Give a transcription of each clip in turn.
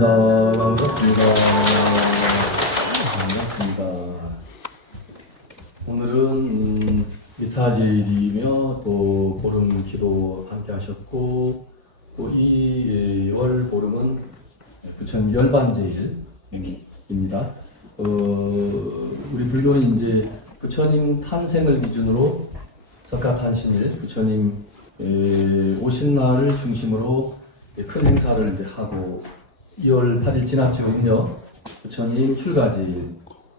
반갑습니다. 반갑습니다. 반갑습니다. 오늘은 미타질이며 또 보름 기도 함께 하셨고 또 이 월 보름은 부처님 열반제일입니다. 우리 불교는 이제 부처님 탄생을 기준으로 석가탄신일 부처님 오신 날을 중심으로 큰 행사를 이제 하고 2월 8일 지났죠. 음력 부처님 출가제일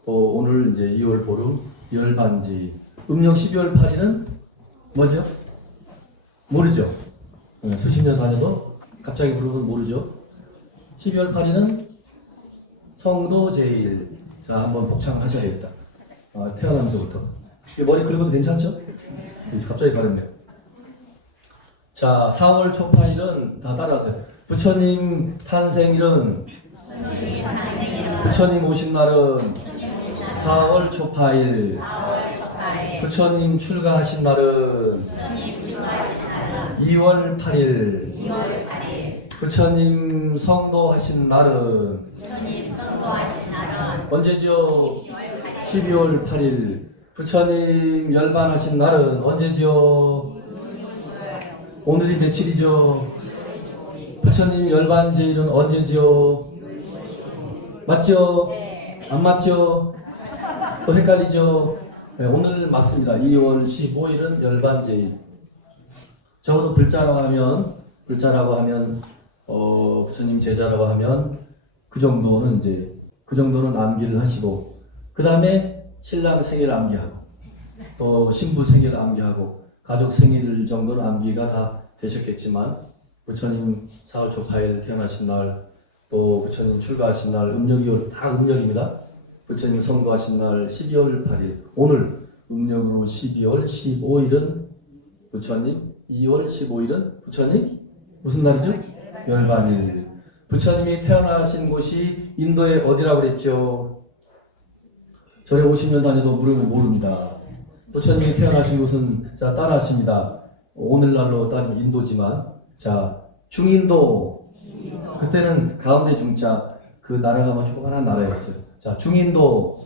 또 오늘 이제 2월 보름 열반지 음력 12월 8일은 뭐죠? 모르죠. 수십 년 다녀도 갑자기 부르면 모르죠. 12월 8일은 성도제일. 자, 한번 복창하셔야겠다. 태어나면서부터. 머리 긁어도 괜찮죠? 갑자기 가렵네요. 자, 4월 초파일은 다 따라하세요. 부처님 탄생일은 부처님 오신 날은 4월 초파일. 부처님 출가하신 날은 2월 8일. 부처님 성도하신 날은 언제죠? 12월 8일. 부처님 열반하신 날은 언제죠? 오늘이 며칠이죠? 부처님 열반제일은 언제죠? 맞죠? 안 맞죠? 또 헷갈리죠? 네, 오늘 맞습니다. 2월 15일은 열반제일. 적어도 불자라고 하면 부처님 제자라고 하면 그 정도는 암기를 하시고 그 다음에 신랑 생일 암기하고 또 신부 생일 암기하고 가족 생일 정도는 암기가 다 되셨겠지만 부처님 4월 초파일 태어나신 날 또 부처님 출가하신 날 음력 2월 다 음력입니다. 부처님 성도하신 날 12월 8일 오늘 음력으로 12월 15일은 부처님 2월 15일은 부처님 무슨 날이죠? 열반일. 부처님이 태어나신 곳이 인도의 어디라고 그랬죠? 절에 50년 다녀도 물으면 모릅니다. 부처님이 태어나신 곳은 자 따라하십니다. 오늘날로 따지면 인도지만 자 중인도. 그때는 가운데 중자 그 나라가 아마 조그만한 나라였어요. 자 중인도.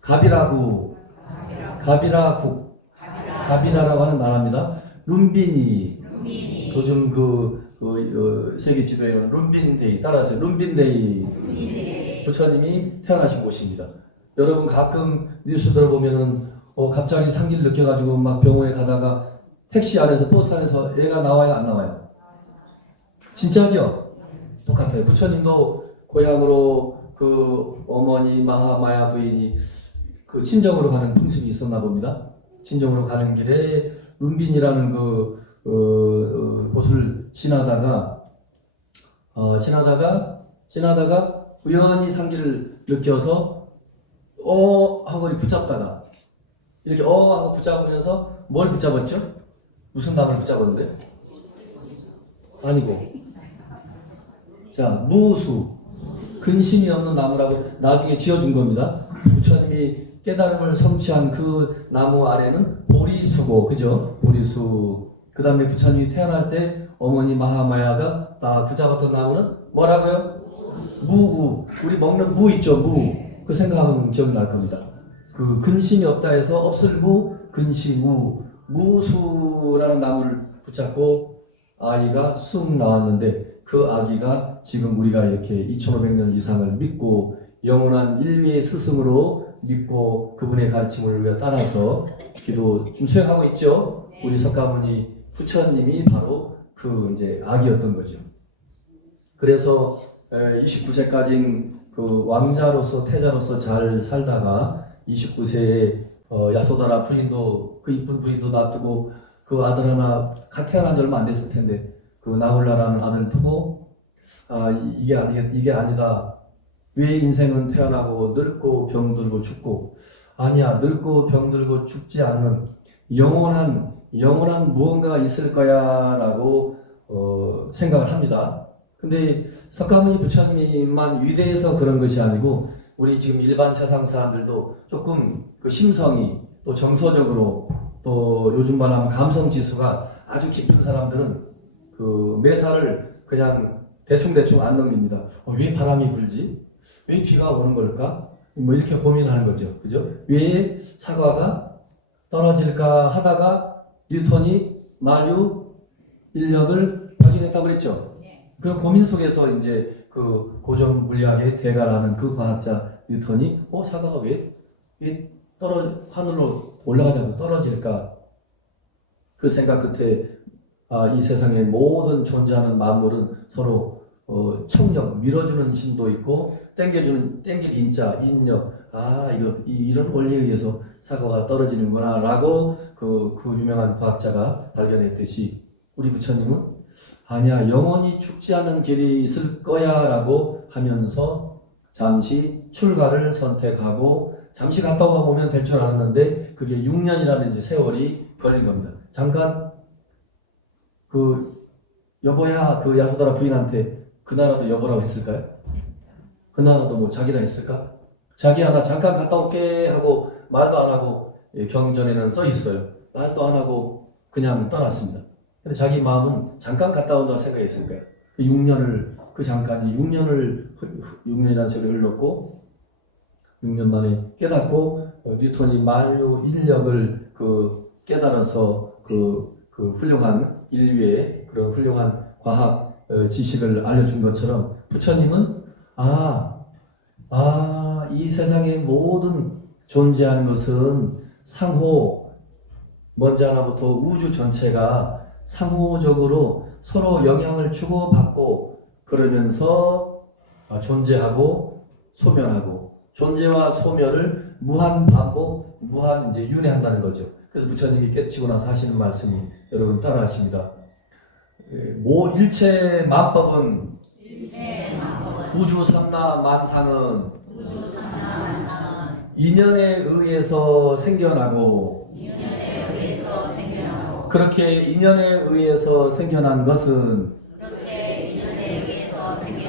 가비라국. 가비라라고 하는 나라입니다. 룸비니. 요즘 세계 지도에는 룸빈데이 따라하세요. 룸빈데이. 부처님이 태어나신 곳입니다. 여러분 가끔 뉴스 들어보면은 갑자기 상기를 느껴가지고 막 병원에 가다가 택시 안에서 버스 안에서 애가 나와요 안 나와요? 진짜죠? 똑같아요. 부처님도 고향으로 그 어머니 마하마야 부인이 그 친정으로 가는 풍습이 있었나 봅니다. 친정으로 가는 길에 룸빈이라는 곳을 지나다가 우연히 상기를 느껴서 하고 붙잡다가 이렇게 하고 붙잡으면서 뭘 붙잡았죠? 무슨 나무를 붙잡았는데? 아니고 자 무수 근심이 없는 나무라고 나중에 지어준 겁니다. 부처님이 깨달음을 성취한 그 나무 아래는 보리수고 그죠? 보리수. 그 다음에 부처님이 태어날 때 어머니 마하마야가 붙잡았던 나무는 뭐라고요? 무우. 우리 먹는 무 있죠? 무. 그 생각하면 기억이 날 겁니다. 그 근심이 없다 해서 없을 무, 근시무. 무수라는 나무를 붙잡고 아이가 쑥 나왔는데 그 아기가 지금 우리가 이렇게 2500년 이상을 믿고 영원한 인류의 스승으로 믿고 그분의 가르침을 우리가 따라서 기도 좀 수행하고 있죠. 우리 석가모니 부처님이 바로 그 이제 아기였던 거죠. 그래서 29세까지 그 왕자로서 태자로서 잘 살다가 29세에 야소다라 부인도 그 이쁜 부인도 놔두고 그 아들 하나 태어난 지 얼마 안 됐을 텐데 그 나홀라라는 아들을 두고 이게 아니다. 왜 인생은 태어나고 늙고 병들고 죽고 아니야. 늙고 병들고 죽지 않는 영원한 무언가가 있을 거야 라고 생각을 합니다. 근데 석가모니 부처님만 위대해서 그런 것이 아니고 우리 지금 일반 세상 사람들도 조금 그 심성이 또 정서적으로 또 요즘 말하면 감성 지수가 아주 깊은 사람들은 그 매사를 그냥 대충대충 안 넘깁니다. 왜 바람이 불지? 왜 비가 오는 걸까? 뭐 이렇게 고민하는 거죠. 그죠? 왜 사과가 떨어질까 하다가 뉴턴이 만유 인력을 발견했다고 그랬죠. 그 고민 속에서 이제 그 고정 물리학의 대가라는 그 과학자 뉴턴이 사과가 왜 하늘로 올라가지 않고 떨어질까? 그 생각 끝에 이 세상의 모든 존재하는 만물은 서로 청력, 밀어주는 힘도 있고 땡길 인자, 인력, 이런 원리에 의해서 사과가 떨어지는구나 라고 그 유명한 과학자가 발견했듯이 우리 부처님은 아니야, 영원히 죽지 않은 길이 있을 거야 라고 하면서 잠시 출가를 선택하고 잠시 갔다 오면 될 줄 알았는데 그게 6년이라는 이제 세월이 걸린 겁니다. 잠깐 여보야 그 야소다라 부인한테 그 나라도 여보라고 했을까요? 그 나라도 뭐 자기라 했을까? 자기야 나 잠깐 갔다 올게 하고 말도 안 하고 경전에는 써 있어요. 말도 안 하고 그냥 떠났습니다. 근데 자기 마음은 잠깐 갔다 온다고 생각했을 거예요. 6년을 그 잠깐이 6년이라는 세월이 흘렀고 6년 만에 깨닫고 뉴턴이 만유 인력을 깨달아서 그 훌륭한 인류의 그런 훌륭한 과학 지식을 알려준 것처럼 부처님은 이 세상의 모든 존재하는 것은 상호 먼지 하나부터 우주 전체가 상호적으로 서로 영향을 주고받고 그러면서 존재하고 소멸하고 존재와 소멸을 무한 반복, 무한 이제 윤회한다는 거죠. 그래서 부처님이 깨치고 나서 하시는 말씀이 여러분 따라하십니다. 일체 만법은 우주 삼라 만상은 인연에 의해서 생겨나고 그렇게 인연에 의해서 생겨난 것은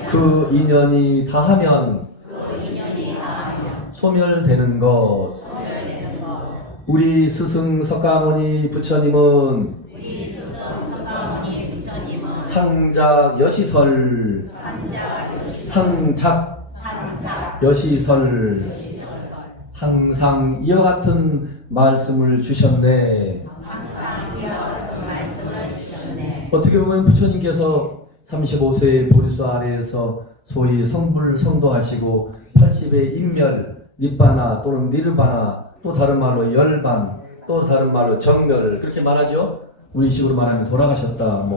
그 인연이 다하면 소멸되는 것. 우리 스승 석가모니 부처님은 상작 여시설 상작 여시설 항상 이와 같은 말씀을 주셨네. 어떻게 보면 부처님께서 35세의 보리수 아래에서 소위 성불 성도하시고 80의 인멸, 니빠나 또는 니르바나 또 다른 말로 열반 또 다른 말로 정멸을 그렇게 말하죠. 우리 식으로 말하면 돌아가셨다,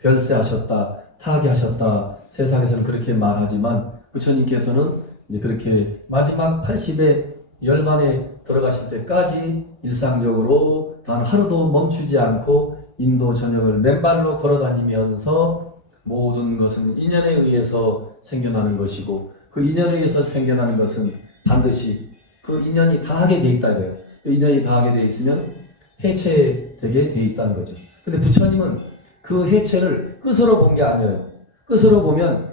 별세하셨다, 타계하셨다. 세상에서는 그렇게 말하지만 부처님께서는 이제 그렇게 마지막 80의 열반에 들어가실 때까지 일상적으로 단 하루도 멈추지 않고 인도 전역을 맨발로 걸어다니면서 모든 것은 인연에 의해서 생겨나는 것이고 그 인연에 의해서 생겨나는 것은 반드시 그 인연이 다하게 돼 있다 이거예요. 그 인연이 다하게 돼 있으면 해체되게 돼 있다는 거죠. 근데 부처님은 그 해체를 끝으로 본 게 아니에요. 끝으로 보면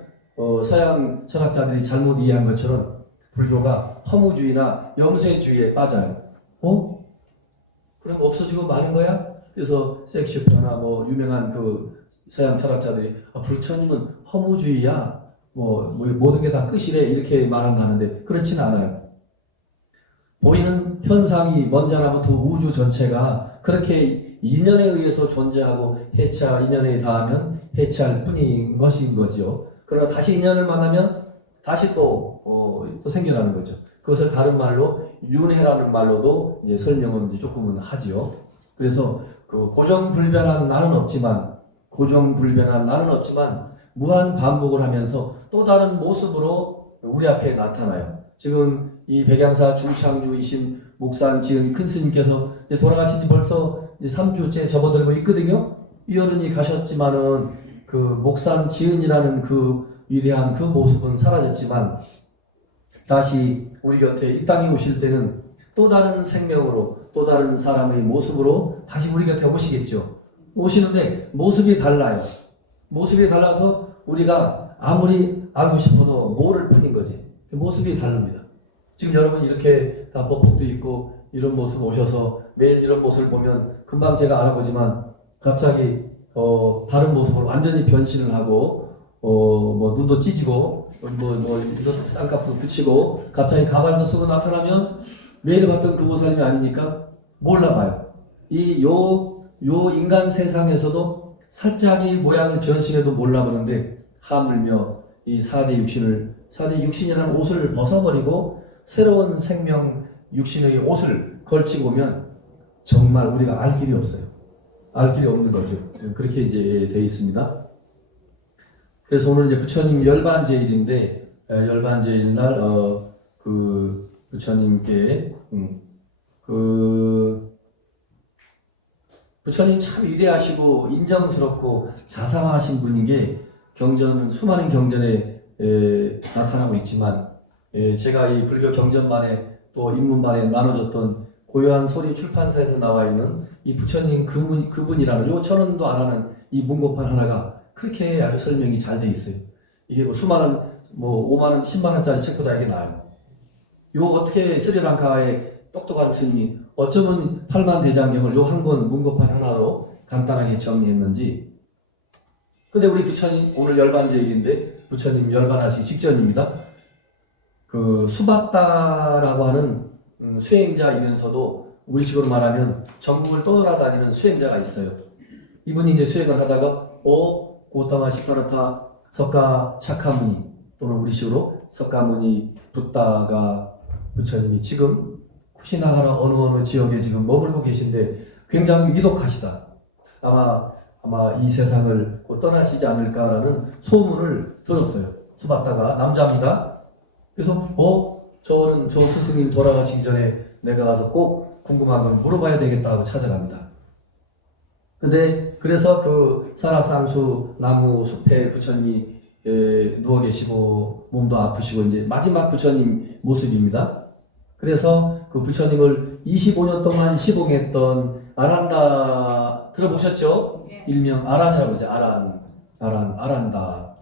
서양 철학자들이 잘못 이해한 것처럼 불교가 허무주의나 염세주의에 빠져요. 그럼 없어지고 마는 거야? 그래서 섹슈퍼나 유명한 그 서양 철학자들이 부처님은 허무주의야. 모든 게 다 끝이래. 이렇게 말한다는데 그렇지는 않아요. 보이는 현상이 먼지 하나부터 우주 전체가 그렇게 인연에 의해서 존재하고 인연에 닿으면 해체할 뿐인 것인 거죠. 그러나 다시 인연을 만나면 다시 또 생겨나는 거죠. 그것을 다른 말로 윤회라는 말로도 이제 설명은 조금은 하지요. 그래서 그 고정불변한 나는 없지만 무한 반복을 하면서 또 다른 모습으로 우리 앞에 나타나요. 지금 이 백양사 중창주이신 목산 지은 큰 스님께서 돌아가신 지 벌써 이제 3주째 접어들고 있거든요. 이 어른이 가셨지만은 그 목산 지은이라는 그 위대한 그 모습은 사라졌지만 다시 우리 곁에 이 땅에 오실 때는 또 다른 생명으로 또 다른 사람의 모습으로 다시 우리 곁에 오시겠죠. 오시는데 모습이 달라요. 모습이 달라서 우리가 아무리 알고 싶어도 모를 뿐인 거지. 모습이 다릅니다. 지금 여러분 이렇게 다 법복도 있고 이런 모습 오셔서 매일 이런 모습을 보면 금방 제가 알아보지만 갑자기 다른 모습으로 완전히 변신을 하고 뭐 눈도 찢이고 이것도 쌍꺼풀 붙이고 갑자기 가발도 쓰고 나타나면 매일 봤던 그 보살님이 아니니까 몰라봐요. 요 인간 세상에서도 살짝의 모양을 변신해도 몰라보는데 하물며 이 4대 육신이라는 옷을 벗어버리고 새로운 생명 육신의 옷을 걸치고 오면 정말 우리가 알 길이 없어요. 알 길이 없는 거죠. 그렇게 이제 되어 있습니다. 그래서 오늘 이제 부처님 열반제일인데 열반제일 날 그 부처님께 부처님 참 위대하시고 인정스럽고 자상하신 분인 게 수많은 경전에 나타나고 있지만 제가 이 불교 경전반에 또 입문반에 나눠줬던 고요한 소리 출판사에서 나와 있는 이 부처님 그분이라는 요 천원도 안 하는 이 문고판 하나가 그렇게 아주 설명이 잘 돼 있어요. 이게 뭐 수많은 5만원, 10만원짜리 책보다 이게 나아요. 요 어떻게 스리랑카의 똑똑한 스님이 어쩌면 8만 대장경을 요 한 권 문고판 하나로 간단하게 정리했는지. 근데 우리 부처님 오늘 열반제일인데 부처님 열반하시기 직전입니다. 그 수바따라고 하는 수행자이면서도 우리식으로 말하면 전국을 떠돌아다니는 수행자가 있어요. 이분이 이제 수행을 하다가 고타마 시타르타 석가 샤카무니 또는 우리식으로 석가모니 붓다가 부처님이 지금 쿠시나가라 어느 지역에 지금 머물고 계신데 굉장히 위독하시다. 아마 이 세상을 곧 떠나시지 않을까라는 소문을 들었어요. 수바따가 남자입니다. 그래서 저 스승님 돌아가시기 전에 내가 가서 꼭 궁금한 걸 물어봐야 되겠다 하고 찾아갑니다. 근데 그래서 그 사라쌍수 나무 숲에 부처님이 누워 계시고 몸도 아프시고 이제 마지막 부처님 모습입니다. 그래서 그 부처님을 25년 동안 시봉했던 아란다 들어보셨죠? 일명 아란이라고 하죠. 아란다.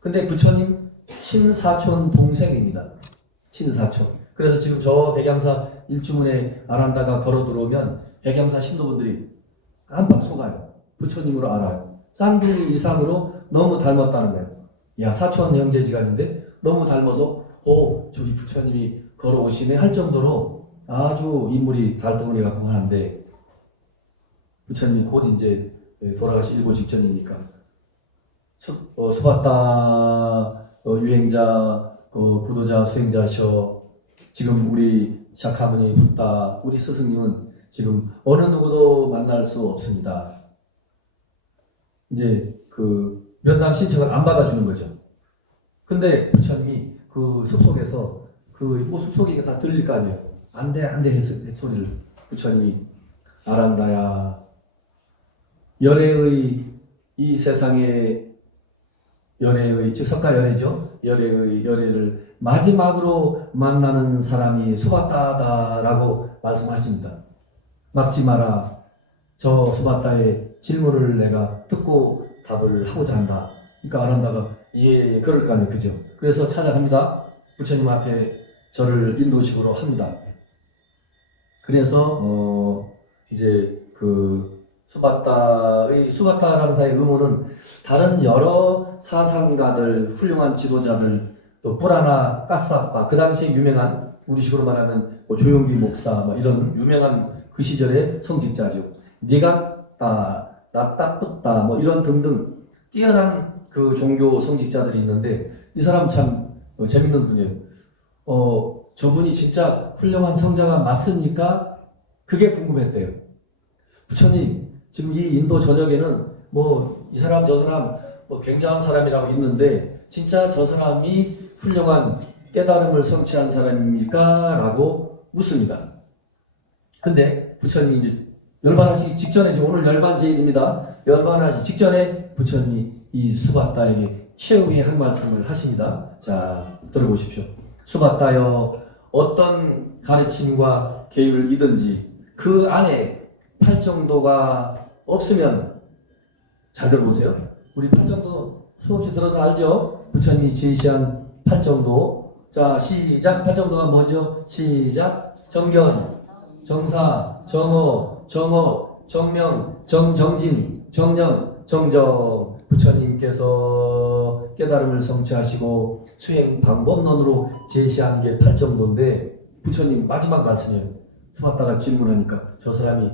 근데 부처님 친사촌 동생입니다. 친사촌. 그래서 지금 저 백양사 일주문에 아란다가 걸어 들어오면 백양사 신도분들이 깜빡 속아요. 부처님으로 알아요. 쌍둥이 이상으로 너무 닮았다는 거예요. 야, 사촌 형제지간인데 너무 닮아서 저기 부처님이 걸어오시네 할 정도로 아주 인물이 달덩어리 같고 하는데 부처님이 곧 이제 돌아가시 일보 직전이니까 수바따 유행자 구도자 수행자셔 지금 우리 샤카무니 붓다 우리 스승님은 지금 어느 누구도 만날 수 없습니다. 이제 그 면담 신청을 안 받아주는 거죠. 근데 부처님이 그 숲속에서 숲속이 다 들릴 거 아니에요. 안 돼 해서 소리를 부처님이 아란다야 열애의 이 세상의 열애의 즉 석가 열애죠. 열애를 마지막으로 만나는 사람이 수바따다라고 말씀하십니다. 막지 마라. 저 수바따의 질문을 내가 듣고 답을 하고자 한다. 그러니까 아란다가 예 그럴 거 아니에요. 그죠? 그래서 찾아갑니다. 부처님 앞에 저를 인도식으로 합니다. 그래서 이제 그 수바따라는 사의 의무는 다른 여러 사상가들, 훌륭한 지도자들, 또 뿌라나 까사빠 그 당시에 유명한 우리식으로 말하면 조용기 목사 이런 유명한 그 시절의 성직자죠. 니가따, 나따뿌따 이런 등등 뛰어난 그 종교 성직자들이 있는데 이 사람 참 재밌는 분이에요. 저분이 진짜 훌륭한 성자가 맞습니까? 그게 궁금했대요. 부처님, 지금 이 인도 전역에는 이 사람 저 사람 굉장한 사람이라고 있는데 진짜 저 사람이 훌륭한 깨달음을 성취한 사람입니까? 라고 묻습니다. 근데 부처님이 이제 열반하시기 직전에 오늘 열반제일입니다. 열반하시기 직전에 부처님이 이 수바따에게 최후의 한 말씀을 하십니다. 자, 들어보십시오. 수바따여 어떤 가르침과 계율이든지 그 안에 팔정도가 없으면 잘 들어보세요. 우리 팔정도 수없이 들어서 알죠? 부처님이 제시한 팔정도. 자, 시작. 팔정도가 뭐죠? 시작. 정견, 정사, 정어, 정업, 정명, 정정진, 정령, 정정. 부처님께서 가르치면서 깨달음을 성취하시고 수행 방법론으로 제시한 게 8정도인데 부처님 마지막 말씀이에요. 수봤다가 질문하니까 저 사람이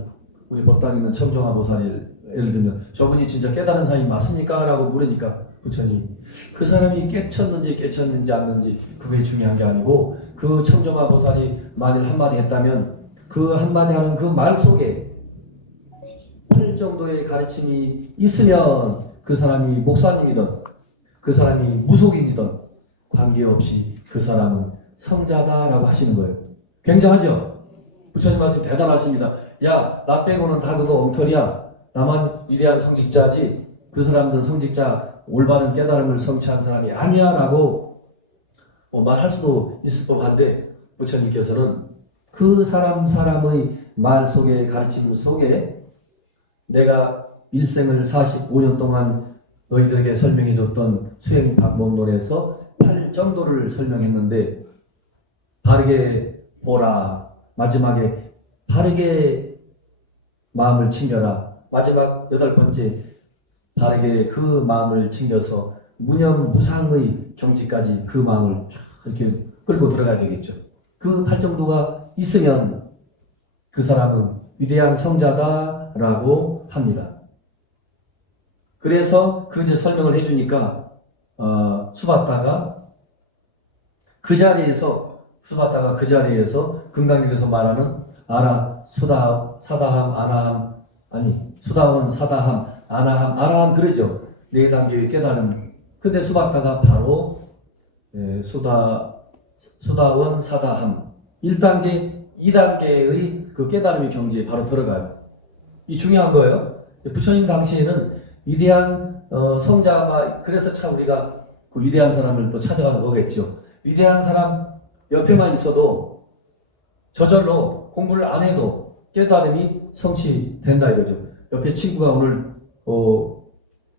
우리 법당에 있는 청정화 보살이 예를 들면 저분이 진짜 깨달은 사람이 맞습니까? 라고 물으니까 부처님 그 사람이 깨쳤는지 않는지 그게 중요한 게 아니고 그 청정화 보살이 만일 한마디 했다면 그 한마디 하는 그 말 속에 8 정도의 가르침이 있으면 그 사람이 목사님이든 그 사람이 무속인이든 관계없이 그 사람은 성자다라고 하시는 거예요. 굉장하죠? 부처님 말씀 대단하십니다. 야, 나 빼고는 다 그거 엉터리야. 나만 위대한 성직자지. 그 사람들은 성직자 올바른 깨달음을 성취한 사람이 아니야 라고 말할 수도 있을 법한데 부처님께서는 그 사람의 말 속에 가르침 속에 내가 일생을 45년 동안 너희들에게 설명해줬던 수행 방법론에서 8 정도를 설명했는데 바르게 보라. 마지막에 바르게 마음을 챙겨라. 마지막 8번째 바르게 그 마음을 챙겨서 무념무상의 경지까지 그 마음을 쫙 이렇게 끌고 들어가야 되겠죠. 그 8 정도가 있으면 그 사람은 위대한 성자다라고 합니다. 그래서 그 이제 설명을 해주니까 수봤다가 그 자리에서 금강경에서 말하는 사다함, 아나함, 수다원, 사다함, 아나함, 아라함 그러죠. 4단계의 깨달음. 근데 수봤다가 바로 수다원, 사다함 1단계, 2단계의 그 깨달음의 경지에 바로 들어가요. 이 중요한 거예요. 부처님 당시에는 위대한 성자가 그래서 참 우리가 그 위대한 사람을 또 찾아가는 거겠죠. 위대한 사람 옆에만 있어도 저절로 공부를 안 해도 깨달음이 성취된다 이거죠. 옆에 친구가 오늘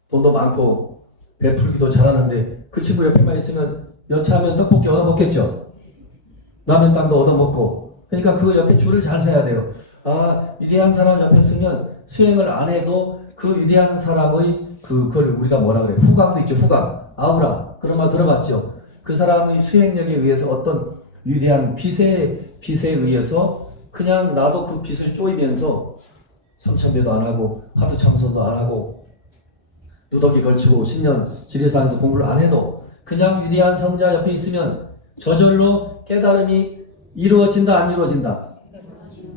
돈도 많고 베풀기도 잘하는데 그 친구 옆에만 있으면 여차하면 떡볶이 얻어먹겠죠. 라면 땅도 얻어먹고. 그러니까 그 옆에 줄을 잘 서야 돼요. 위대한 사람 옆에 있으면 수행을 안 해도 그 위대한 사람의 그걸 우리가 뭐라 그래? 후광도 있죠. 후광. 아우라. 그런 말 들어봤죠. 그 사람의 수행력에 의해서 어떤 위대한 빛에 의해서 그냥 나도 그 빛을 쪼이면서 삼천배도 안 하고 화두 참선도 안 하고 누더기 걸치고 10년 지리산에서 공부를 안 해도 그냥 위대한 성자 옆에 있으면 저절로 깨달음이 이루어진다 안 이루어진다?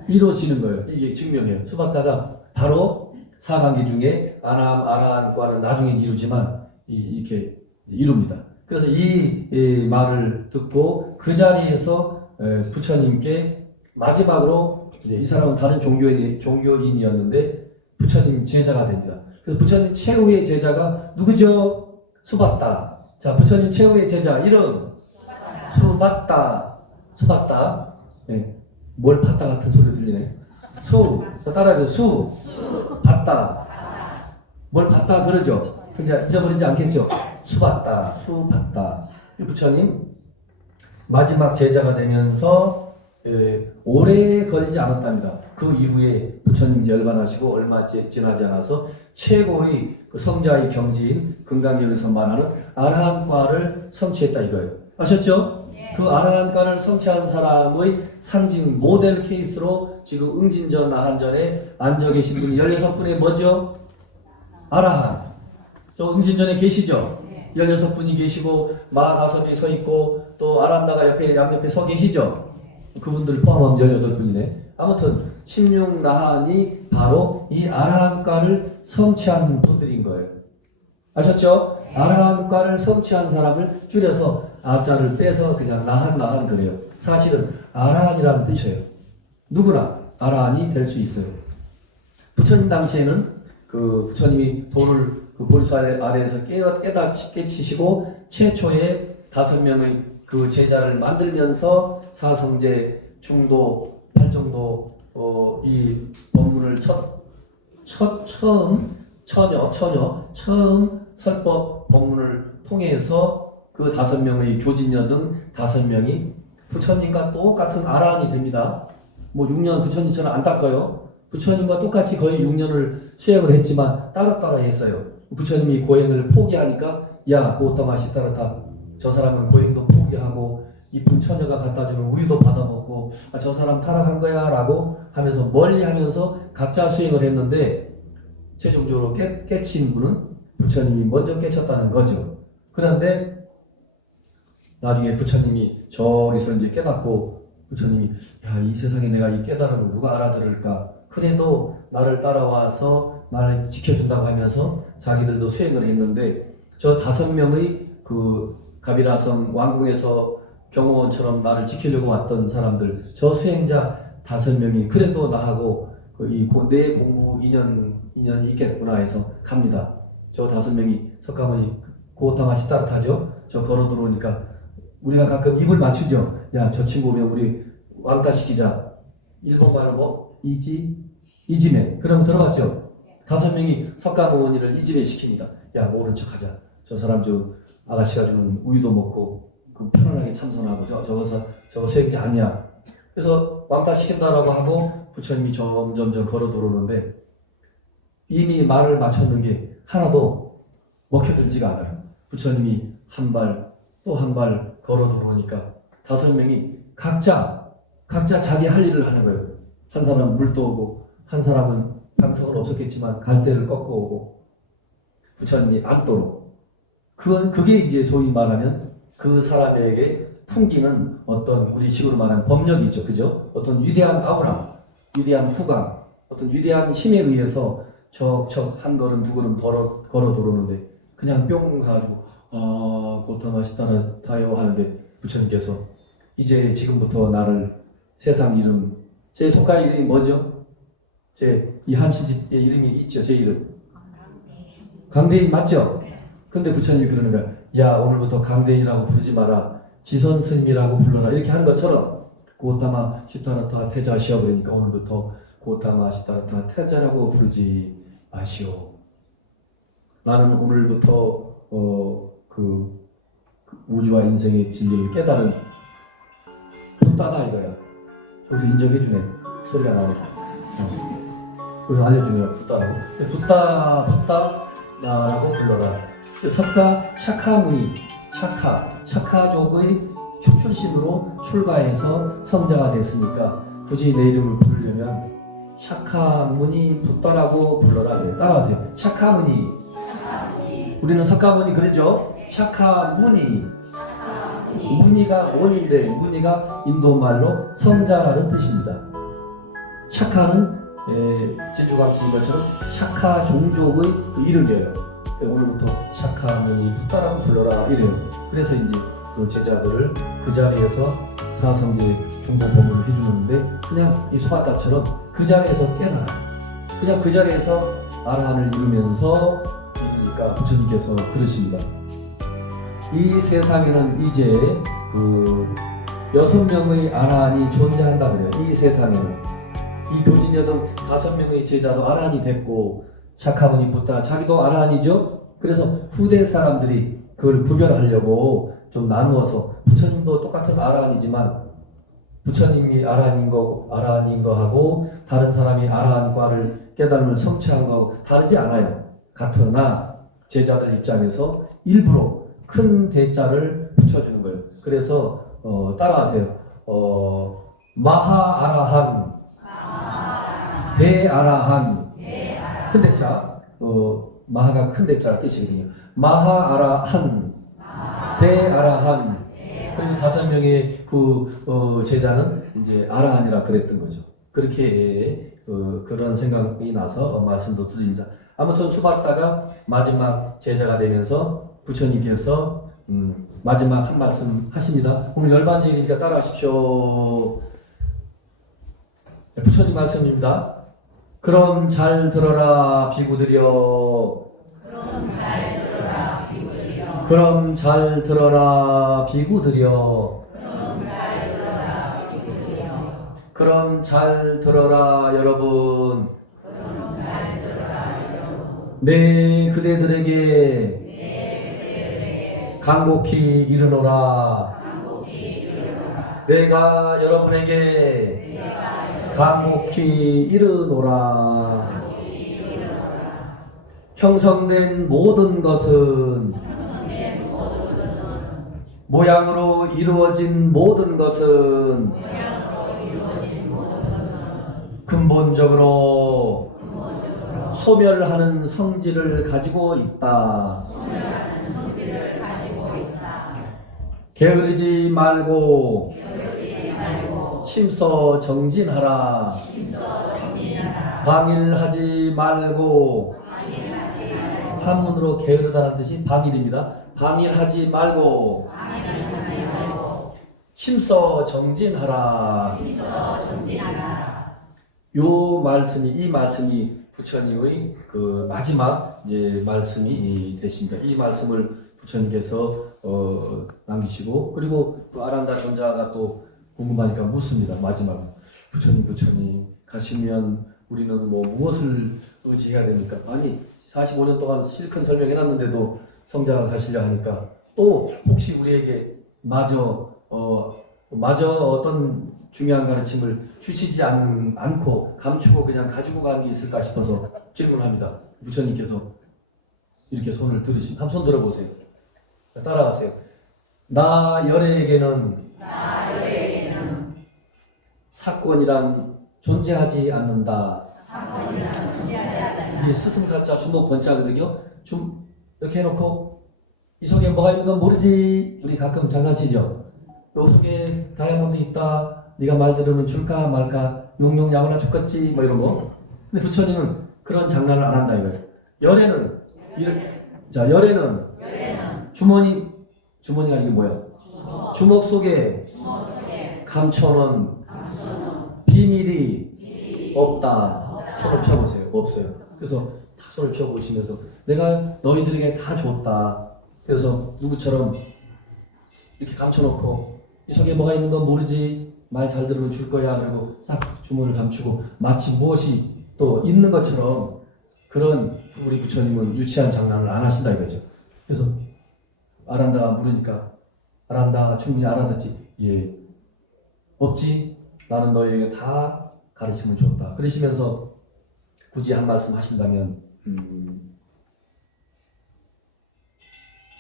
이루어지는 거예요. 이게 증명이에요. 수봤다가 바로 4단계 중에 아라한과는 나중에 이루지만 이렇게 이룹니다. 그래서 이 말을 듣고 그 자리에서 부처님께 마지막으로 이 사람은 다른 종교인이었는데 부처님 제자가 됩니다. 그래서 부처님 최후의 제자가 누구죠? 수봤다. 자, 부처님 최후의 제자 이름 수봤다. 네. 뭘 봤다 같은 소리 들리네. 따라해요. 봤다. 뭘 봤다 그러죠. 그냥 잊어버리지 않겠죠. 수봤다. 부처님 마지막 제자가 되면서 오래 걸리지 않았답니다. 그 이후에 부처님 열반하시고 얼마 지나지 않아서 최고의 그 성자의 경지인 금강경에서 말하는 아라한과를 성취했다 이거예요. 아셨죠? 네. 그 아라한과를 성취한 사람의 상징 모델 케이스로 지금 응진전 나한전에 앉아 계신 분이 16분의 뭐죠? 아라한. 저 응진전에 계시죠? 16분이 계시고 45이 서 있고 또 아란다가 옆에 양옆에 서 계시죠? 그분들 포함하면 18분이네. 아무튼 16나한이 바로 이 아라한과를 성취한 분들인 거예요. 아셨죠? 아라한과를 성취한 사람을 줄여서 아자를 빼서 그냥 나한 그래요. 사실은 아라한이라는 뜻이에요. 누구나 아라한이 될 수 있어요. 부처님 당시에는 그 부처님이 돌을 그 볼수 아래에서 깨치시고 최초의 5명의 그 제자를 만들면서 사성제, 중도, 8정도 이 법문을 처음 설법 법문을 통해서 그 5명의 교진녀 등 5명이 부처님과 똑같은 아라한이 됩니다. 뭐 6년 부처님처럼 안 닦아요. 부처님과 똑같이 거의 6년을 수행을 했지만 따로따로 했어요. 부처님이 고행을 포기하니까 야 고타마 시타르타, 저 사람은 고행도 포기하고 이쁜 처녀가 갖다주는 우유도 받아먹고 저 사람 타락한 거야 라고 하면서 멀리하면서 각자 수행을 했는데 최종적으로 깨친 분은 부처님이 먼저 깨쳤다는 거죠. 그런데 나중에 부처님이 저기서 이제 깨닫고 부처님이 야, 이 세상에 내가 이 깨달음을 누가 알아들을까? 그래도 나를 따라와서 나를 지켜준다고 하면서 자기들도 수행을 했는데 저 5명의 그 가비라성 왕궁에서 경호원처럼 나를 지키려고 왔던 사람들, 저 수행자 5명이 그래도 나하고 내 공부 인연이 있겠구나 해서 갑니다. 저 5명이 석가모니 고타마 시타르타죠. 저 걸어 들어오니까 우리가 가끔 입을 맞추죠. 야, 저 친구 오면 우리 왕따 시키자. 일본말로 뭐? 이지메. 그럼 들어봤죠? 5명이 석가모니를 이지메 시킵니다. 야, 모른 척 하자. 저 사람 저 아가씨가 주는 우유도 먹고 편안하게 참선하고 저거 수행자 아니야. 그래서 왕따 시킨다라고 하고 부처님이 점점점 걸어 들어오는데 이미 말을 맞췄는 게 하나도 먹혀들지가 않아요. 부처님이 한 발 또 한 발 걸어 들어오니까 5명이 각자 자기 할 일을 하는 거예요. 한 사람은 물 떠오고 한 사람은 방석은 없었겠지만 갈대를 꺾어 오고 부처님이 앉도록 그게 이제 소위 말하면 그 사람에게 풍기는 어떤 우리 식으로 말하는 법력이죠. 그죠? 어떤 위대한 아우라, 위대한 후광, 어떤 위대한 힘에 의해서 척척 한 걸음 두 걸음 걸어 들어오는데 그냥 뿅 가지고 고타마 시타르타요 하는데 부처님께서 이제 지금부터 나를 세상 이름, 제 손가락 이름이 뭐죠? 제 이 한시집의 이름이 있죠. 제 이름 강대인 맞죠? 근데 부처님이 그러는 거야. 야, 오늘부터 강대인이라고 부르지 마라. 지선 스님이라고 불러라. 이렇게 하는 것처럼 고타마 시타르타 태자시오. 그러니까 오늘부터 고타마 시타르타 태자라고 부르지 마시오. 나는 오늘부터 그 우주와 인생의 진리를 깨달은 붓다다 이거야. 저기서 인정해주네. 소리가 나네. 그래서 알려주네요. 붓다라고. 붓다라고 불러라. 석가 샤카무니, 샤카족의 출신으로 출가해서 성자가 됐으니까 굳이 내 이름을 부르려면 샤카무니 붓다라고 불러라. 네, 따라하세요. 샤카무니. 우리는 석가모니 그러죠. 샤카무니. 무니가 원인데 무니가 인도말로 성자라는 뜻입니다. 샤카는 진주광신인 것처럼 샤카 종족의 이름이에요. 오늘부터 샤카무니 붓다라고 불러라 이래요. 그래서 이제 그 제자들을 그 자리에서 사성제 중보법문을 해주는데 그냥 이 수바타처럼 그 자리에서 깨달아. 그냥 그 자리에서 아라한을 이루면서 그러니까 부처님께서 그러십니다. 이 세상에는 이제 그 6명의 아라한이 존재한다 그래요. 이 세상에는 이 도진여등 5명의 제자도 아라한이 됐고 샤카무니 붓다 자기도 아라한이죠. 그래서 후대 사람들이 그걸 구별하려고 좀 나누어서 부처님도 똑같은 아라한이지만 부처님이 아라한인 거하고 다른 사람이 아라한과를 깨달음을 성취한 거하고 다르지 않아요. 같으나 제자들 입장에서 일부러 큰 대자를 붙여주는 거예요. 그래서 따라하세요. 마하아라한, 대아라한, 큰 대자. 마하가 큰 대자 뜻이거든요. 마하아라한, 대아라한. 그리고 5명의 그 제자는 이제 아라한이라 그랬던 거죠. 그렇게 그런 생각이 나서 말씀도 드립니다. 아무튼 수바타가 마지막 제자가 되면서 부처님께서 마지막 한 말씀 하십니다. 오늘 열반적이니까 따라하십시오. 부처님 말씀입니다. 그럼 잘 들어라 비구들여. 그럼 잘 들어라 비구들여. 그럼 잘 들어라 여러분. 네 그대들에게 간곡히 이르노라. 내가 여러분에게 간곡히 이르노라. 형성된 모든 것은 모양으로 이루어진 모든 것은 근본적으로 소멸하는 성질을 가지고 있다. 게으르지 말고 심서 정진하라. 방일하지 말고, 한문으로 게으르다는 뜻이 방일입니다. 방일하지 말고 심서 정진하라. 이 말씀이 부처님의 그 마지막 이제 말씀이 되십니다. 이 말씀을 부처님께서 남기시고, 그리고 또 아란다 존자가 또 궁금하니까 묻습니다. 마지막 부처님 가시면 우리는 뭐 무엇을 의지해야 됩니까? 아니 45년 동안 실컷 설명해놨는데도 성자가 가시려 하니까 또 혹시 우리에게 마저 어떤 중요한 가르침을 주시지 않고 감추고 그냥 가지고 간 게 있을까 싶어서 질문합니다. 부처님께서 이렇게 손을 들으시면 한번 손 들어보세요. 따라하세요. 나 열애에게는 사건이란 존재하지 않는다. 이게 스승사자 주목 번자거든요. 이렇게 해놓고 이 속에 뭐가 있는 건 모르지. 우리 가끔 장난치죠. 요 속에 다이아몬드 있다. 네가 말 들으면 줄까 말까. 용용 야올라 죽겠지. 뭐 이런 거. 근데 부처님은 그런 장난을 안 한다 이거예요. 열애는 주머니가 이게 뭐야? 주먹 속에 감춰놓은 비밀이 없다. 손을 펴보세요. 없어요. 그래서 손을 펴보시면서 내가 너희들에게 다 줬다. 그래서 누구처럼 이렇게 감춰놓고 이 속에 뭐가 있는 건 모르지. 말 잘 들으면 줄 거야. 그리고 싹 주머니를 감추고 마치 무엇이 또 있는 것처럼, 그런 우리 부처님은 유치한 장난을 안 하신다 이거죠. 그래서 아란다가 물으니까 아란다 충분히 알아듣지. 예. 없지. 나는 너희에게 다 가르침을 줬다. 그러시면서 굳이 한 말씀 하신다면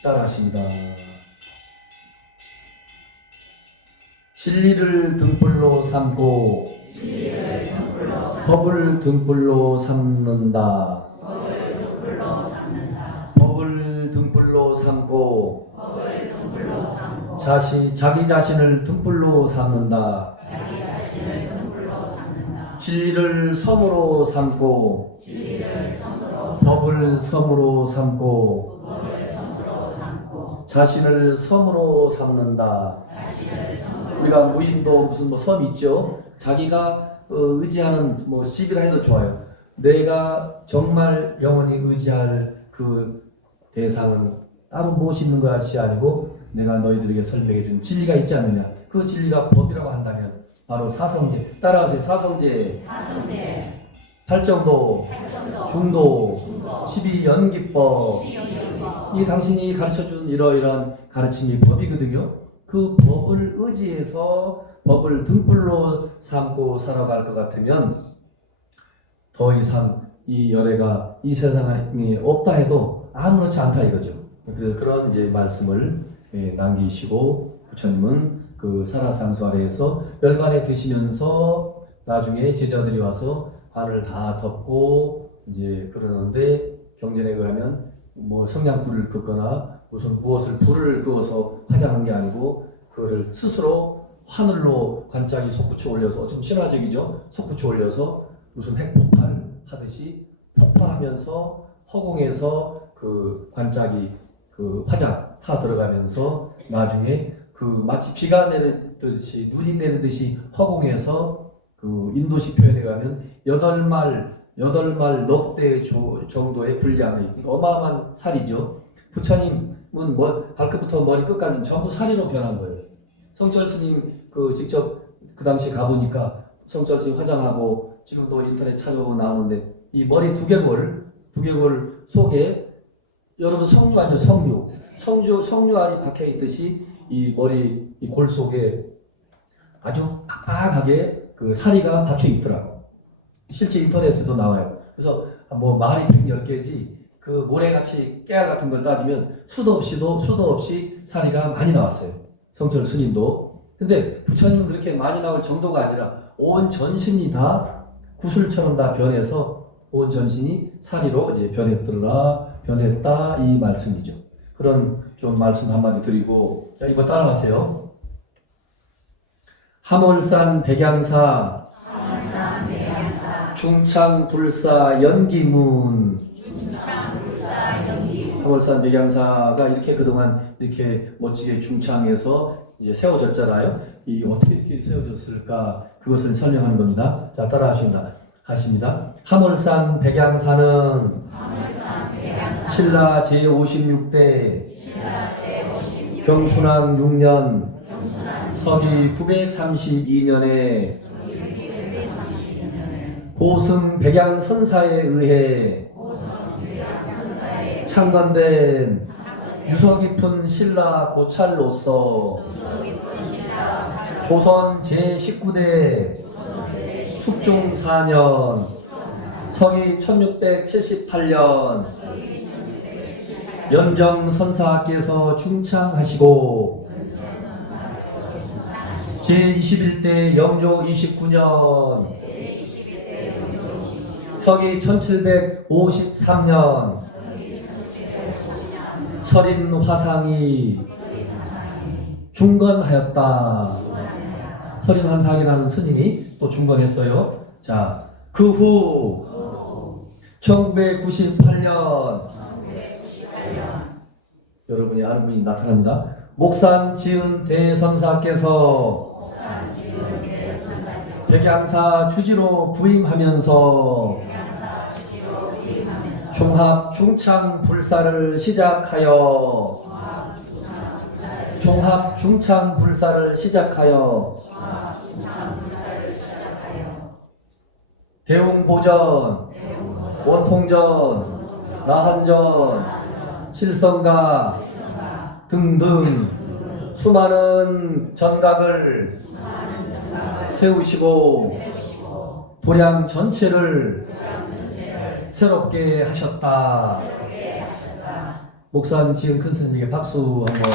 따라하십니다. 진리를 등불로 삼고 법을 등불로 삼는다. 법을 등불로 삼고 자기 자신을 등불로 삼는다. 진리를 섬으로 삼고 법을 섬으로 삼고 자신을 섬으로 삼는다. 우리가 무인도 무슨 뭐 섬 있죠. 자기가 의지하는 뭐 집이라 해도 좋아요. 내가 정말 영원히 의지할 그 대상은 따로 무엇이 있는 것이 아니고 내가 너희들에게 설명해 준 진리가 있지 않느냐. 그 진리가 법이라고 한다면 바로 사성제. 따라하세요. 사성제. 팔정도, 중도, 12연기법. 이게 당신이 가르쳐준 이러이러한 가르침이 법이거든요. 그 법을 의지해서 법을 등불로 삼고 살아갈 것 같으면 더 이상 이 열애가 이 세상에 없다 해도 아무렇지 않다 이거죠. 그런 이제 말씀을 남기시고 부처님은 그 사라상수 아래에서 열반에 드시면서 나중에 제자들이 와서 관을 다 덮고 이제 그러는데, 경전에 의하면 뭐 성냥불을 긋거나 무엇을 불을 그어서 화장한 게 아니고 그거를 스스로 하늘로 관짝이 솟구쳐 올려서, 좀 신화적이죠. 솟구쳐 올려서 무슨 핵폭발 하듯이 폭파하면서 허공에서 그 관짝이 그 화장 타 들어가면서 나중에 그 마치 비가 내리듯이 눈이 내리듯이 허공에서 그 인도식 표현에 가면 8말 넉대 정도의 분량의 어마어마한 살이죠. 부처님은 발끝부터 머리 끝까지 전부 살이로 변한 거예요. 성철 스님 그 직접 그 당시 가보니까 성철 스님 화장하고 지금도 인터넷 찾아보면 나오는데 이 머리 두개골 속에 여러분 석류 아니요 석류 안이 박혀 있듯이 이 머리 이 골 속에 아주 빡빡하게 그 사리가 박혀 있더라고. 실제 인터넷에도 나와요. 그래서 뭐 말이 110개지 그 모래같이 깨알 같은 걸 따지면 수도 없이 사리가 많이 나왔어요. 성철 스님도. 근데 부처님은 그렇게 많이 나올 정도가 아니라 온 전신이 다 구슬처럼 다 변해서 온 전신이 사리로 이제 변했다 이 말씀이죠. 그런 좀 말씀 한마디 드리고, 자, 이거 따라가세요. 함월산 백양사 중창불사 연기문. 함월산 백양사가 이렇게 그동안 이렇게 멋지게 중창에서 이제 세워졌잖아요. 이 어떻게 이렇게 세워졌을까? 그것을 설명하는 겁니다. 자, 따라 하십니다. 함월산 백양사는 신라 제56대 경순왕 6년 서기 932년에 고승 백양선사에 의해 창건된 유서 깊은 신라 고찰로서 조선 제19대 숙중 4년 서기 1678년 연정선사께서 중창하시고 제21대 영조 29년 서기 1753년 설인 화상이 중건하였다. 설인 화상이라는 스님이 또 중건했어요. 자, 그 후 1998년 여러분이 아는 분이 나타납니다. 목산 지은 대선사께서 백양사 주지로 부임하면서 종합 중창 불사를 시작하여 대웅보전, 원통전, 나한전, 칠성가 등등 수많은 전각을 세우시고 도량 전체를 새롭게 하셨다. 목산 지은 큰 스님에게 박수 한번.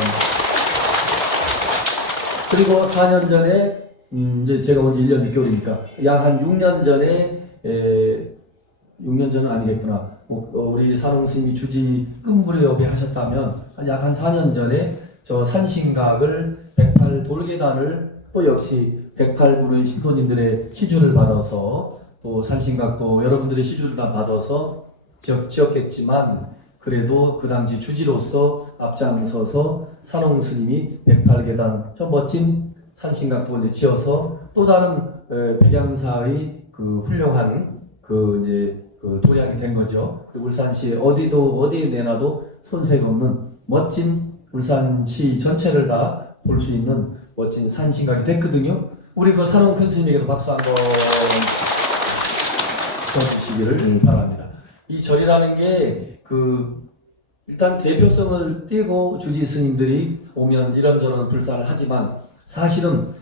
그리고 4년 전에 이제 제가 먼저 1년 6개월이니까 약 한 6년 전에 6년 전은 아니겠구나. 우리 산홍 스님이 주지 끝무렵에 하셨다면 약 한 4년 전에 저 산신각을 108 돌계단을 또 역시 108부의 신도님들의 시주를 받아서 또 산신각도 여러분들의 시주를 다 받아서 지었겠지만 그래도 그 당시 주지로서 앞장서서 산홍 스님이 108계단 저 멋진 산신각도 이제 지어서 또 다른 백양사의 그 훌륭한 그 이제 그 도량이 된 거죠. 그리고 울산시에 어디에 내놔도 손색 없는 멋진 울산시 전체를 다 볼 수 있는 멋진 산신각이 됐거든요. 우리 그 산홍 큰 스님에게도 박수 한번 쳐주시기를 바랍니다. 이 절이라는 게 일단 대표성을 띠고 주지 스님들이 오면 이런저런 불사를 하지만 사실은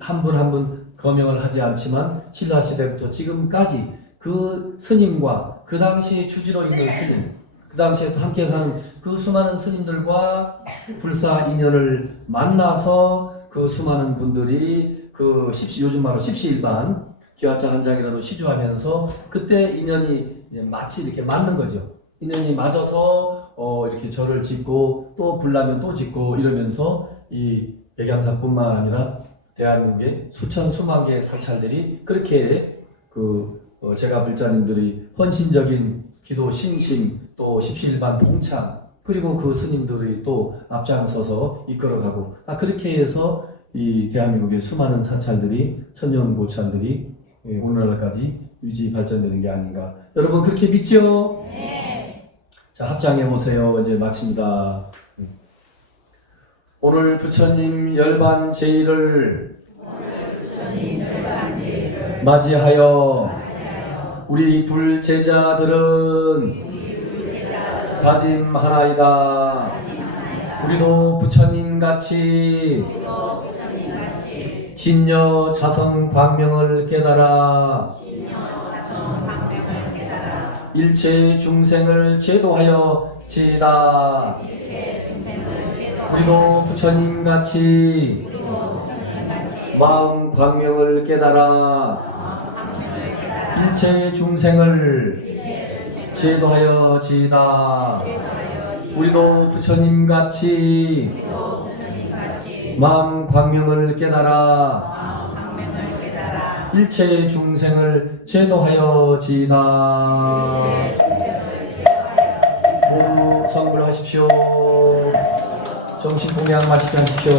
한 분 한 분 거명을 하지 않지만 신라시대부터 지금까지 그 스님과 그 당시 주지로 있는 스님, 그 당시에 또 함께 사는 그 수많은 스님들과 불사 인연을 만나서 그 수많은 분들이 요즘 말로 십시일반 기와장 한 장이라도 시주하면서 그때 인연이 이제 마치 이렇게 맞는 거죠. 인연이 맞아서 이렇게 절을 짓고 또 불나면 또 짓고 이러면서 이 백양사뿐만 아니라 대한민국의 수만 개의 사찰들이 그렇게 제가 불자님들이 헌신적인 기도 신심 또 십시일반 동참 그리고 그 스님들이 또 앞장서서 이끌어가고 그렇게 해서 이 대한민국의 수많은 사찰들이 천년고찰들이 오늘날까지 유지 발전되는 게 아닌가. 여러분 그렇게 믿죠? 네. 자, 합장해 보세요. 이제 마칩니다. 오늘 부처님 열반 제의를 맞이하여 우리 불제자들은 다짐하나이다. 우리도 부처님 같이 진여 자성 광명을 깨달아 일체 중생을 제도하여 지다. 우리도 부처님 같이 마음 광명을 깨달아 일체 중생을 제도하여 지다. 우리도 부처님 같이 마음 광명을 깨달아 일체 중생을 제도하여 지다. 모두 성불하십시오. 정신 공양 맛있게 하십시오.